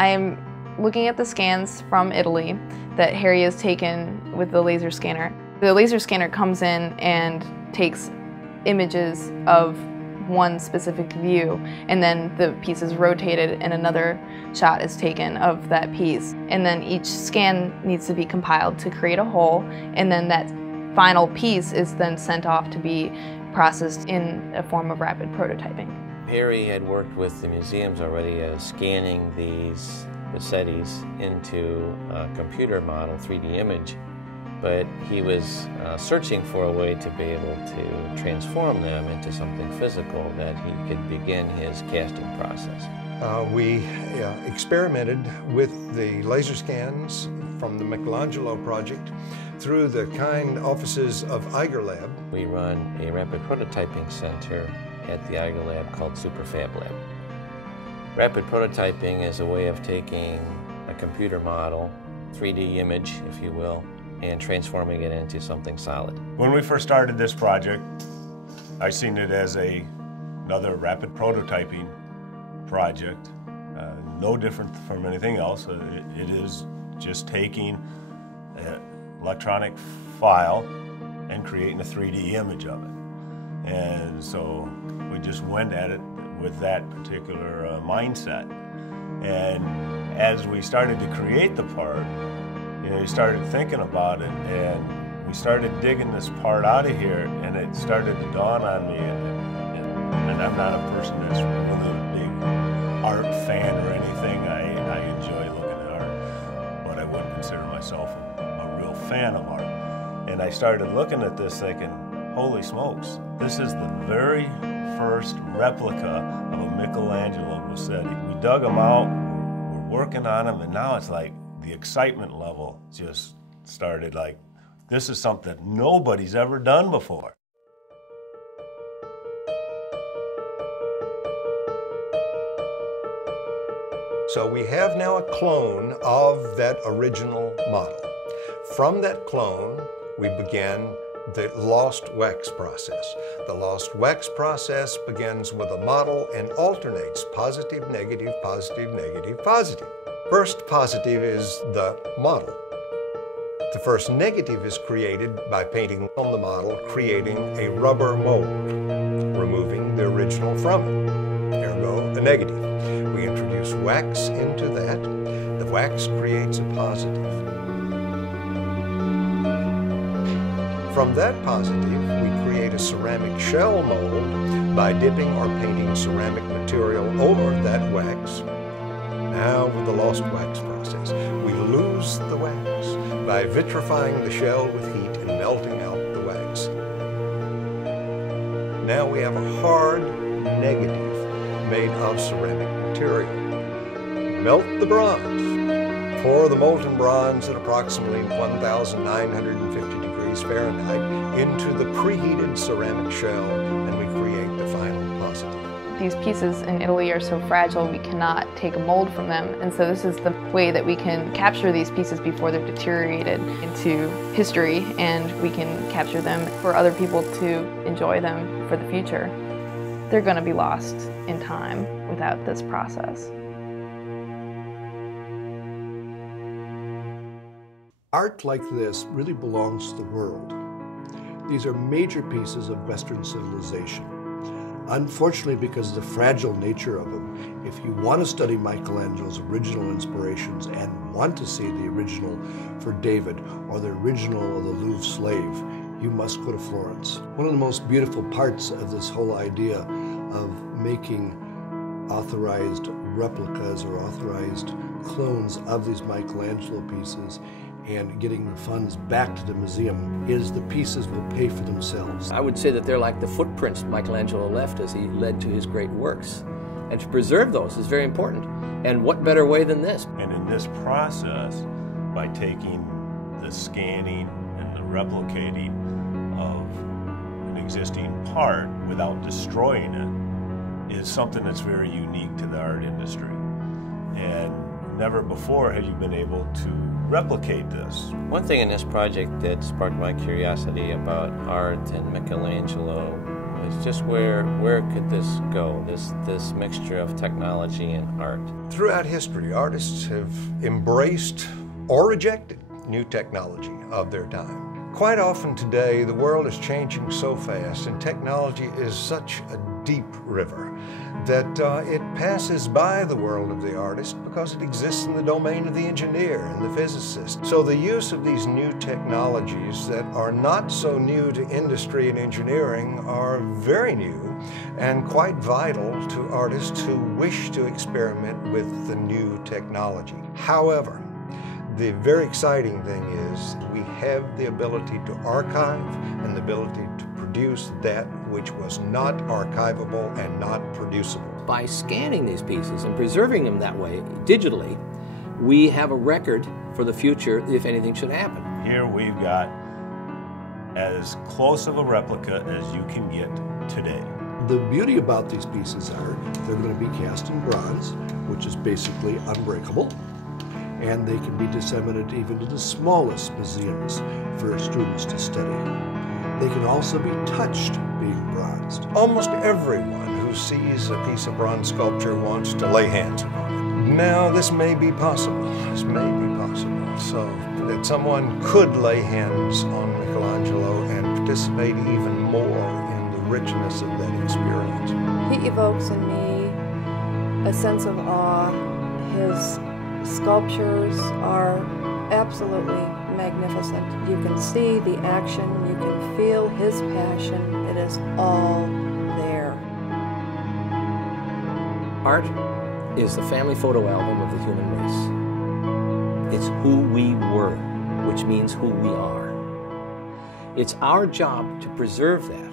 I'm looking at the scans from Italy that Harry has taken with the laser scanner. The laser scanner comes in and takes images of one specific view, and then the piece is rotated and another shot is taken of that piece. And then each scan needs to be compiled to create a whole, and then that final piece is then sent off to be processed in a form of rapid prototyping. Harry had worked with the museums already scanning these Rossettis into a computer model 3D image, but he was searching for a way to be able to transform them into something physical that he could begin his casting process. We experimented with the laser scans from the Michelangelo project through the kind offices of Eiger Lab. We run a rapid prototyping center at the Eiger Lab called SuperFab Lab. Rapid prototyping is a way of taking a computer model, 3D image, if you will, and transforming it into something solid. When we first started this project, I seen it as another rapid prototyping project, no different from anything else. It is just taking an electronic file and creating a 3D image of it. And so we just went at it with that particular mindset. And as we started to create the part, we started thinking about it, and we started digging this part out of here, and it started to dawn on me. And I'm not a person that's really a big art fan or anything. I enjoy looking at art, but I wouldn't consider myself a real fan of art. And I started looking at this thinking, holy smokes, this is the very first replica of a Michelangelo Rossetti. We dug them out, we're working on them, and now it's like the excitement level just started. Like, this is something nobody's ever done before. So we have now a clone of that original model. From that clone, we began the lost wax process. The lost wax process begins with a model and alternates positive, negative, positive, negative, positive. First positive is the model. The first negative is created by painting on the model, creating a rubber mold, removing the original from it. Ergo, a negative. We introduce wax into that. The wax creates a positive. From that positive, we create a ceramic shell mold by dipping or painting ceramic material over that wax. Now with the lost wax process, we lose the wax by vitrifying the shell with heat and melting out the wax. Now we have a hard negative made of ceramic material. Melt the bronze. Pour the molten bronze at approximately 1,950 degrees Fahrenheit into the preheated ceramic shell, and we create the final positive. These pieces in Italy are so fragile, we cannot take a mold from them, and so this is the way that we can capture these pieces before they're deteriorated into history, and we can capture them for other people to enjoy them for the future. They're going to be lost in time without this process. Art like this really belongs to the world. These are major pieces of Western civilization. Unfortunately, because of the fragile nature of them, if you want to study Michelangelo's original inspirations and want to see the original for David or the original of the Louvre slave, you must go to Florence. One of the most beautiful parts of this whole idea of making authorized replicas or authorized clones of these Michelangelo pieces and getting the funds back to the museum is the pieces will pay for themselves. I would say that they're like the footprints Michelangelo left as he led to his great works. And to preserve those is very important. And what better way than this? And in this process, by taking the scanning and the replicating of an existing part without destroying it is something that's very unique to the art industry. And never before have you been able to replicate this. One thing in this project that sparked my curiosity about art and Michelangelo It's just where could this go, this mixture of technology and art. Throughout history, artists have embraced or rejected new technology of their time. Quite often today, the world is changing so fast and technology is such a deep river that it passes by the world of the artist because it exists in the domain of the engineer and the physicist. So the use of these new technologies that are not so new to industry and engineering are very new and quite vital to artists who wish to experiment with the new technology. However, the very exciting thing is we have the ability to archive and the ability to produce that which was not archivable and not producible. By scanning these pieces and preserving them that way, digitally, we have a record for the future if anything should happen. Here we've got as close of a replica as you can get today. The beauty about these pieces are they're going to be cast in bronze, which is basically unbreakable, and they can be disseminated even to the smallest museums for students to study. They can also be touched being bronzed. Almost everyone who sees a piece of bronze sculpture wants to lay hands upon it. Now, this may be possible. This may be possible. So that someone could lay hands on Michelangelo and participate even more in the richness of that experience. He evokes in me a sense of awe. His sculptures are absolutely magnificent. You can see the action, you can feel his passion. It is all there. Art is the family photo album of the human race. It's who we were, which means who we are. It's our job to preserve that